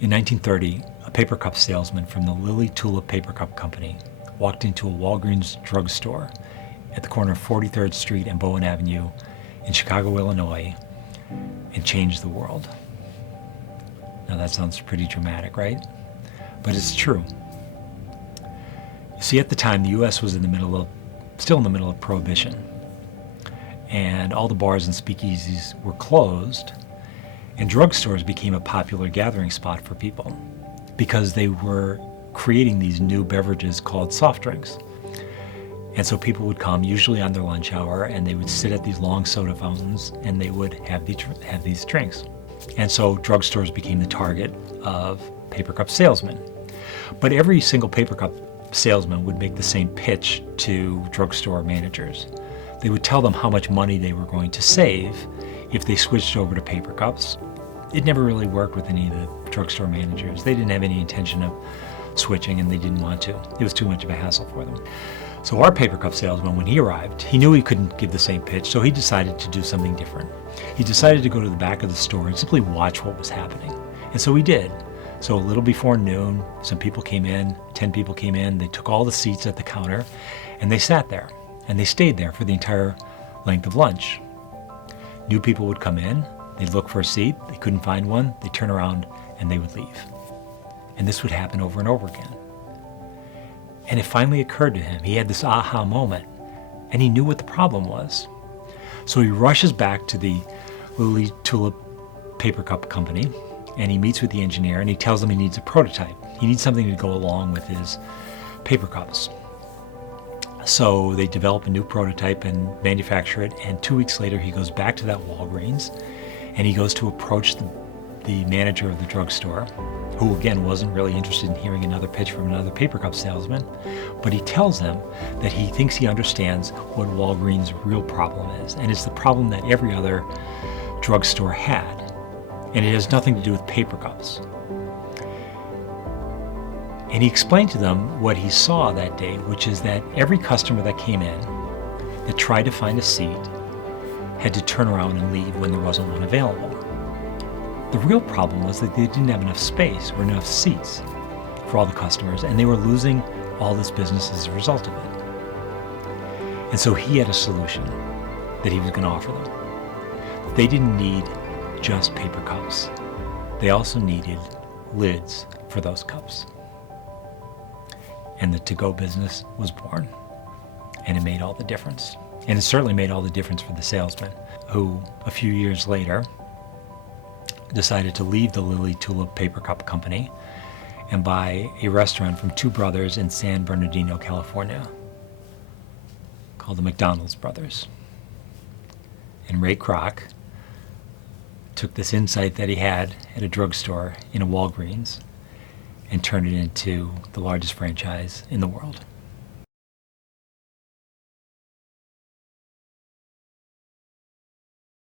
In 1930, a paper cup salesman from the Lily Tulip Paper Cup Company walked into a Walgreens drugstore at the corner of 43rd Street and Bowen Avenue in Chicago, Illinois, and changed the world. Now that sounds pretty dramatic, right? But it's true. You see, at the time, the U.S. was still in the middle of Prohibition, and all the bars and speakeasies were closed, and drugstores became a popular gathering spot for people because they were creating these new beverages called soft drinks. And so people would come, usually on their lunch hour, and they would sit at these long soda fountains, and they would have these drinks. And so drugstores became the target of paper cup salesmen. But every single paper cup salesman would make the same pitch to drugstore managers. They would tell them how much money they were going to save if they switched over to paper cups. It never really worked with any of the drugstore managers. They didn't have any intention of switching, and they didn't want to. It was too much of a hassle for them. So our paper cup salesman, when he arrived, he knew he couldn't give the same pitch, so he decided to do something different. He decided to go to the back of the store and simply watch what was happening. And so he did. So a little before noon, some people came in, 10 people came in, they took all the seats at the counter, and they sat there, and they stayed there for the entire length of lunch. New people would come in, they'd look for a seat, they couldn't find one, they'd turn around, and they would leave. And this would happen over and over again. And it finally occurred to him, he had this aha moment, and he knew what the problem was. So he rushes back to the Lily Tulip Paper Cup Company, and he meets with the engineer, and he tells him he needs a prototype. He needs something to go along with his paper cups. So they develop a new prototype and manufacture it, and 2 weeks later he goes back to that Walgreens, and he goes to approach the manager of the drugstore, who again wasn't really interested in hearing another pitch from another paper cup salesman, but he tells him that he thinks he understands what Walgreens' real problem is, and it's the problem that every other drugstore had, and it has nothing to do with paper cups. And he explained to them what he saw that day, which is that every customer that came in that tried to find a seat had to turn around and leave when there wasn't one available. The real problem was that they didn't have enough space or enough seats for all the customers, and they were losing all this business as a result of it. And so he had a solution that he was going to offer them. They didn't need just paper cups. They also needed lids for those cups. And the to-go business was born. And it made all the difference. And it certainly made all the difference for the salesman, who a few years later decided to leave the Lily Tulip Paper Cup Company and buy a restaurant from two brothers in San Bernardino, California, called the McDonald's Brothers. And Ray Kroc took this insight that he had at a drugstore in a Walgreens and turned it into the largest franchise in the world.